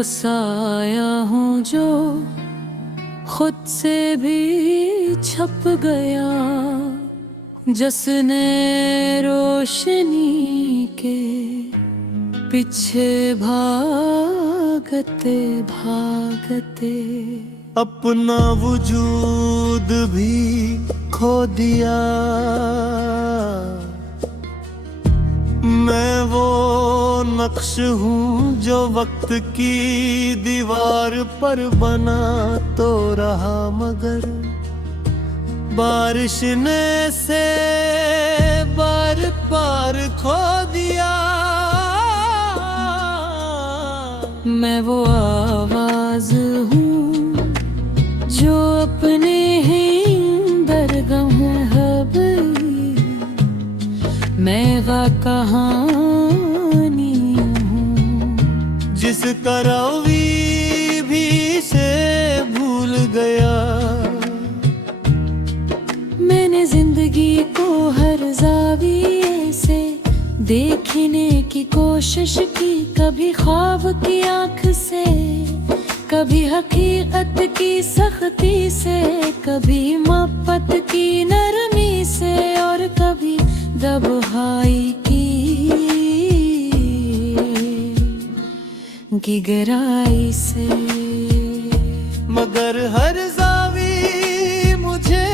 वो साया हूँ जो खुद से भी छप गया, जिसने रोशनी के पीछे भागते भागते अपना वजूद भी खो दिया। मैं वो नक्श हूँ जो वक्त की दीवार पर बना तो रहा, मगर बारिश ने से बार बार खो दिया। मैं वो आवाज हूँ जो अपने ही दरगम है बई, मैं गा कहानी हूँ जिसका रावी भी से भूल गया। मैंने जिंदगी को हर जाविये से देखने की कोशिश की, कभी ख्वाब की आँख से, कभी हकीकत की सख्ती से, कभी मोहब्बत की नरमी से, और कभी दबहाई की गहराई से। मगर हर जावी मुझे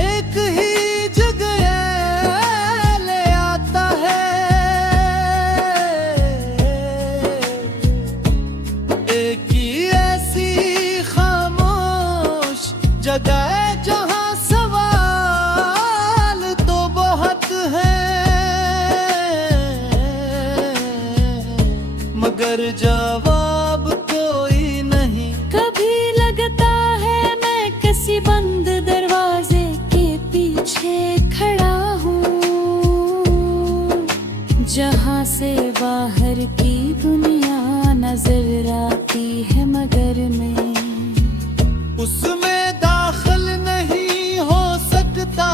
एक ही जगह ले आता है, एक ही ऐसी खामोश जगह जहां सवाल तो बहुत है, मगर जवाब कोई नहीं। कभी लगता है मैं किसी बंद दरवाजे के पीछे खड़ा हूँ, जहाँ से बाहर की दुनिया नजर आती है, मगर मैं उसमें दाखिल नहीं हो सकता।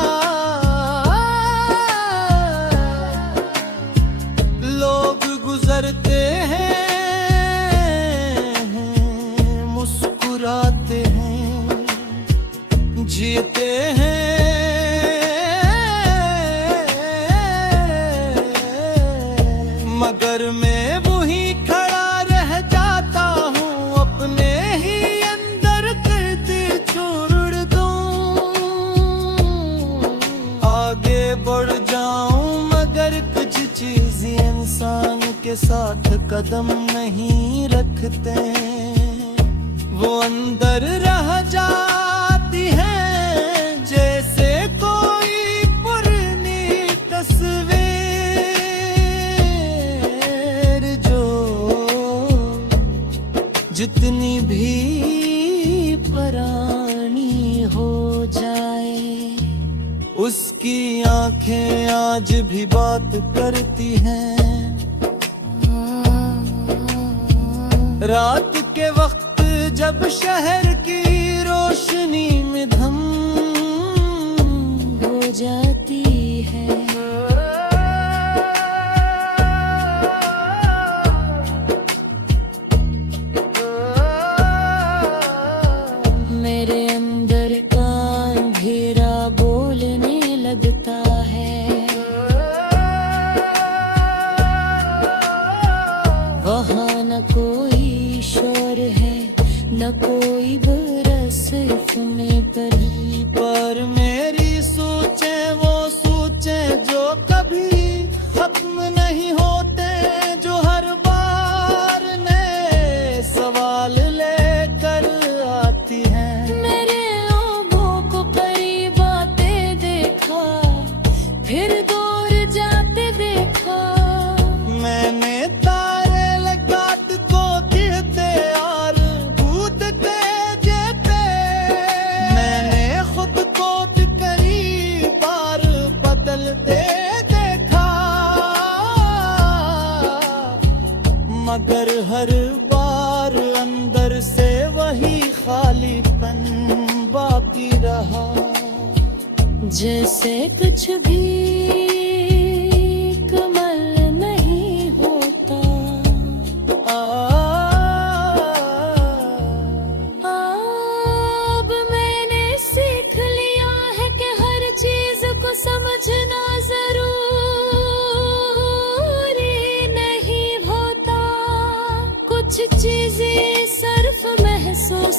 लोग गुजरते हैं, मुस्कुराते हैं, जीते हैं, मगर मैं वहीं खड़ा रह जाता हूँ, अपने ही अंदर करते छोड़ दूं। आगे बढ़ जाऊं मगर कुछ चीज इंसान के साथ कदम नहीं रखते, वो अंदर रह जाती है जैसे कोई पुरानी तस्वीर, जो जितनी भी पुरानी हो जाए, उसकी आंखें आज भी बात करती हैं। रात के वक्त जब शहर की रोशनी में धम हो जाती है, मेरे अंदर का अंधेरा बोलने लगता है, वहाँ न कोई शोर है न कोई बरस में परी, पर मेरी सोचें वो सोचें जो कभी खत्म नहीं होते, जो हर बार नए सवाल लेकर आती हैं। मेरे लोगों को करीब आते देखा, फिर दूर जाते देखा, मैंने तारे लगात को गिरते और कूदते जेते, मैंने खुद को कई बार बदलते देखा, मगर हर बार अंदर से वही खालीपन बाकी रहा, जैसे कुछ भी कमल नहीं होता।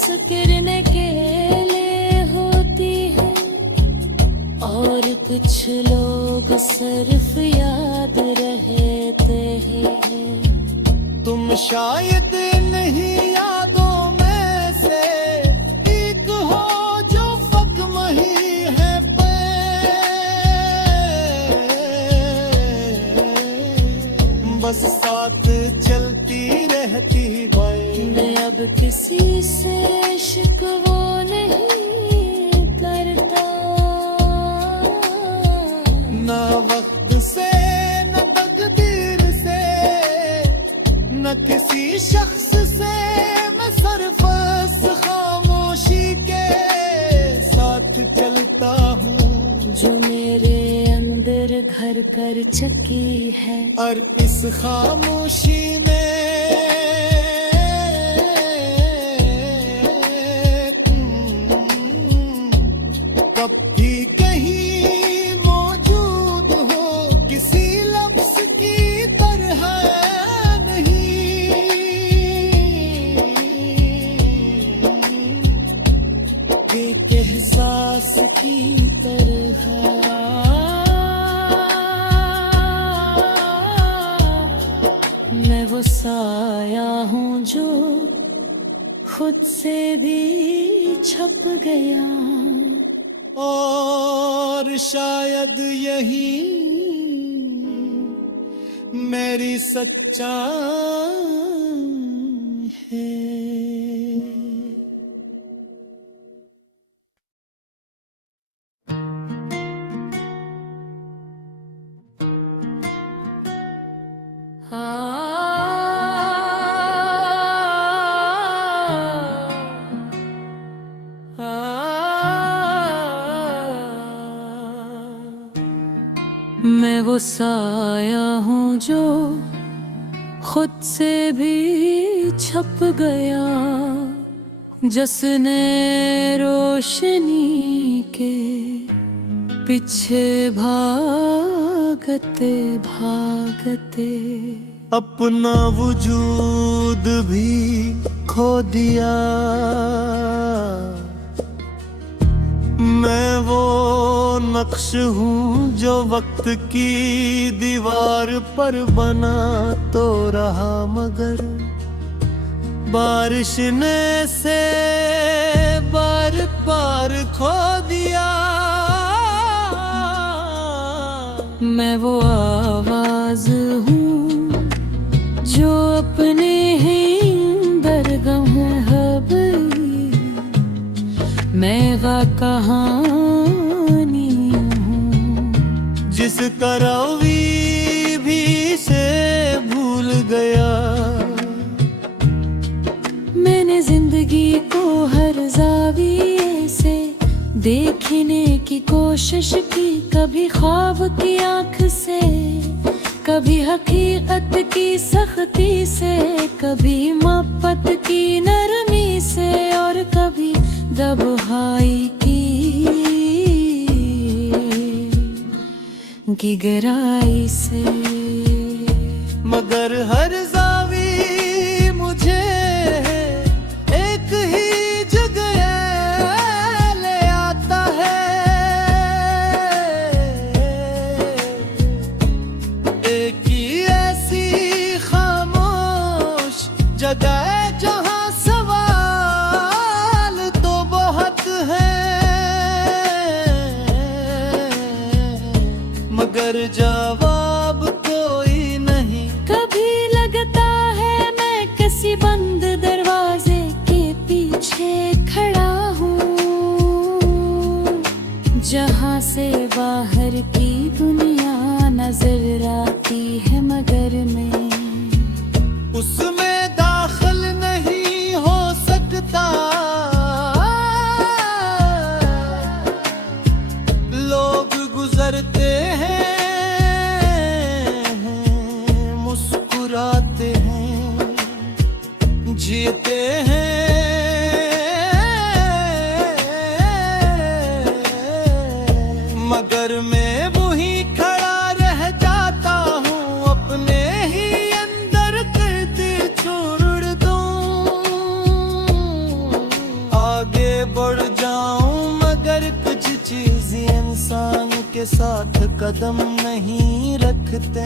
मुस्कुराने के लिए होती है, और कुछ लोग सिर्फ याद रहते हैं। तुम शायद नहीं यादों में से एक हो जो फक मही है पे, बस साथ चलती रहती बाई। मैं अब किसी से शिकवा नहीं करता, ना वक्त से न तकदीर से न किसी शख्स से, मैं सरफस खामोशी के साथ चलता हूँ जो मेरे अंदर घर कर चकी है। और इस खामोशी में कब भी कहीं मौजूद हो, किसी लफ्ज की तरह नहीं, एक एहसास की तरह। मैं वो साया हूँ जो खुद से भी छप गया, और शायद यही मेरी सच्चाई है। मैं वो साया हूँ जो खुद से भी छप गया, जिसने रोशनी के पीछे भागते भागते अपना वजूद भी खो दिया। मैं वो नक्श हूँ जो वक्त की दीवार पर बना तो रहा, मगर बारिश ने से बार बार खो दिया। मैं वो आवाज हूँ जो अपने ही दरगाहों हबी, मैं वा कहानी हूँ जिसका रावी भी से भूल गया। मैंने जिंदगी को हर जाविये से देखने की कोशिश की, कभी ख्वाब की आँख से, कभी हकीकत की सख्ती से, कभी मोहब्बत की नरमी से, और कभी दबहाई की गहराई से। मगर हर जावी मुझे एक ही जगह ले आता है, एक ही ऐसी खामोश जगह जहाँ सवाल तो बहुत है, मगर जवाब कोई नहीं। कभी लगता है मैं किसी बंद दरवाजे के पीछे खड़ा हूँ, जहाँ से बाहर की दुनिया नजर आती है, मगर मैं उसमें दाखिल नहीं हो सकता। लोग गुजरते हैं, मुस्कुराते हैं, जीते हैं, मगर मैं वहीं खड़ा रह जाता हूँ कदम नहीं रखते,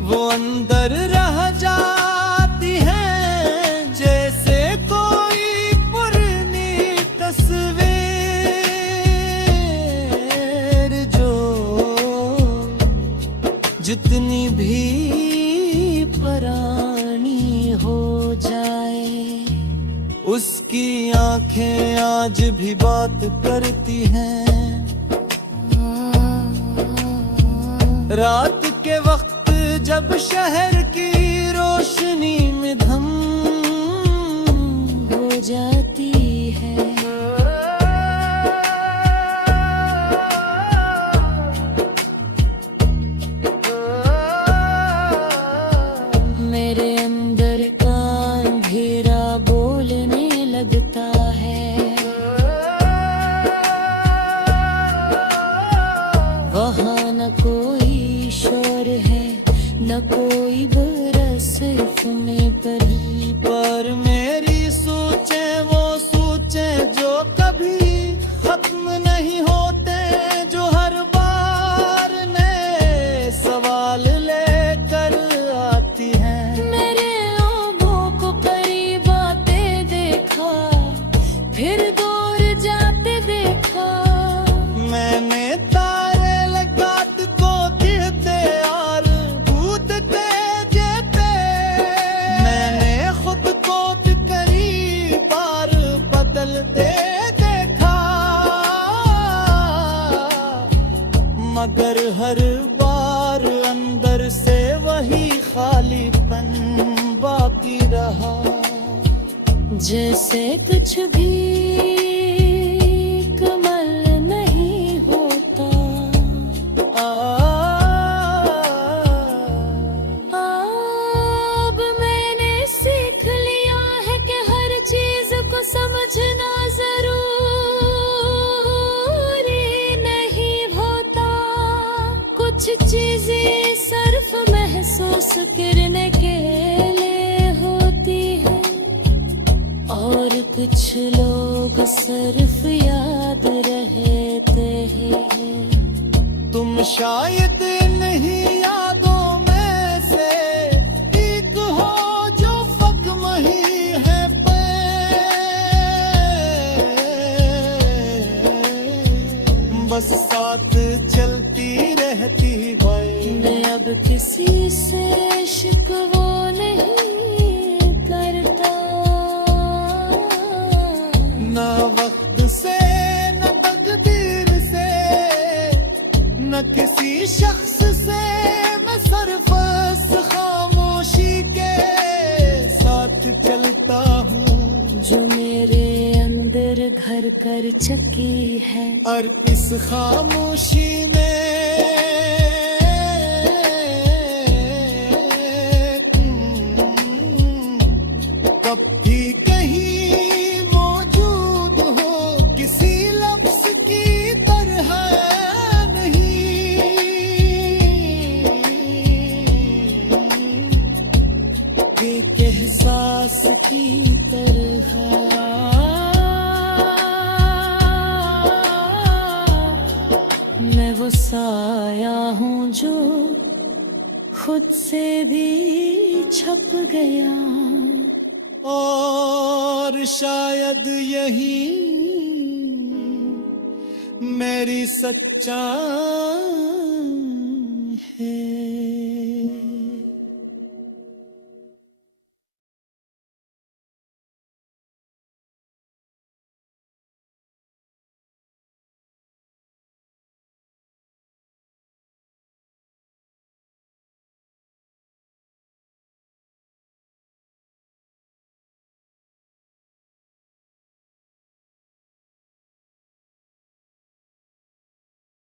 वो अंदर रह जाती है जैसे कोई पुरानी तस्वीर, जो जितनी भी पुरानी हो जाए उसकी आंखें आज भी बात करती हैं। रात के वक्त जब शहर की रोशनी में धम हो जाती है, मेरे अंदर का अंधेरा बोलने लगता है। वहाँ न कोई शोर है, न कोई बरस में पर मेरी सोचें वो सोचें जो कभी खत्म नहीं होते, जो हर बार नए सवाल लेकर आती हैं। मेरे आँखों को करीब आते देखा, फिर दूर जाते देखा। मैंने तारे लगात को दिखते और कूदते जेते, मैंने खुद को कई बार बदलते देखा, मगर हर बार अंदर से वही खालीपन बाकी रहा, जैसे कुछ भी कमल नहीं होता। अब मैंने सीख लिया है कि हर चीज को समझना जरूरी नहीं होता। कुछ चीजें सिर्फ महसूस करने के लिए होती है, और कुछ लोग सिर्फ याद रहते हैं। तुम शायद नहीं यादों में से एक हो जो फकम ही है पे, बस साथ चलती रहती है। मैं अब किसी से शिकवा नहीं करता, न वक्त से न तकदीर से न किसी शख्स से, मैं सिर्फ खामोशी के साथ चलता हूँ, जो मेरे अंदर घर कर चुकी है। और इस खामोशी में कब भी कहीं मौजूद हो, किसी लफ्ज की तरह नहीं, एक एहसास की तरह। मैं वो साया हूँ जो खुद से भी छप गया, और शायद यही मेरी सच्चाई